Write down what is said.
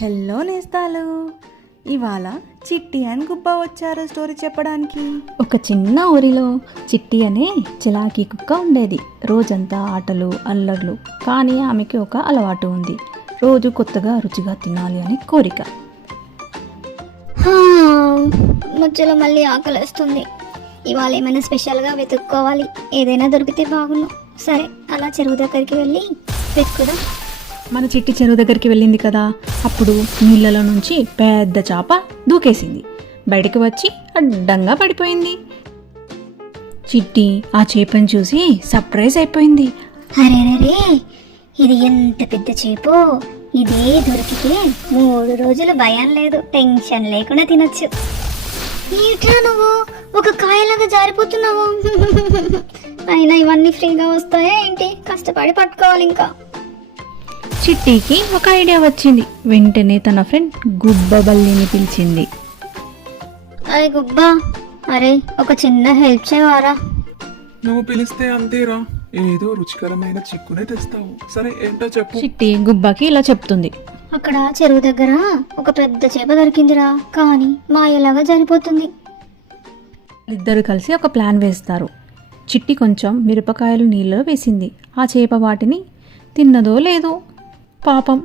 Hello నేస్తాలు, ఇవాళ చిట్టి and గుబ్బ వచ్చారు స్టోరీ చెప్పడానికి. ఒక చిన్న ఊరిలో చిట్టి అనే చిలాకీ కుక్క ఉండేది. రోజంతా ఆటలు అల్లర్లు. కానీ ఆమెకి ఒక అలవాటు ఉంది. రోజు కొత్తగా రుచిగా తినాలి అనే కోరిక. మధ్యలో మళ్ళీ ఆకలిస్తుంది. ఇవాళ ఏమైనా స్పెషల్గా వెతుక్కోవాలి. ఏదైనా దొరికితే బాగుండు. సరే, అలా చెరువు దగ్గరికి వెళ్ళి వెతుకుదాం. మన చిట్టి చెరువు దగ్గరికి వెళ్ళింది కదా. అప్పుడు నీళ్ళలో నుంచి పెద్ద చేప దూకేసింది. బయటకు వచ్చి అడ్డంగా పడిపోయింది. చిట్టి ఆ చేపను చూసి సర్ప్రైజ్ అయిపోయింది. అరే, ఇది ఎంత పెద్ద చేపో! ఇదే దొరికితే 3 రోజులు భయం లేదు, టెన్షన్ లేకుండా తినొచ్చు. ఏంట్రా నువ్వు ఒక కాయలాగా జారిపోతున్నావు? అయినా ఇవన్నీ ఫ్రీగా వస్తాయా ఏంటి? కష్టపడి పట్టుకోవాలి. ఇంకా చిట్టికి ఒక ఐడియా వచ్చింది. వెంటనే తన ఫ్రెండ్ గుబ్బబల్లిని పిలిచింది. అరే గుబ్బా, అరే ఒక చిన్న హెల్ప్ చేయవారా? నువ్వు పిలిస్తే అంతేరా, ఏదో రుచికరమైన చిక్కునే తెస్తావు. సరే ఏంటో చెప్పు. చిట్టి గుబ్బకి ఇలా చెప్తుంది. అక్కడ చెరువు దగ్గర ఒక పెద్ద చేప దొరికిందిరా, కానీ మాయలాగా జారిపోతుంది. ఇద్దరు కలిసి ఒక ప్లాన్ వేస్తారు. చిట్టి కొంచెం మిరపకాయలు నీళ్ళలో వేసింది. ఆ చేప వాటిని తిన్నదో లేదో. పాపం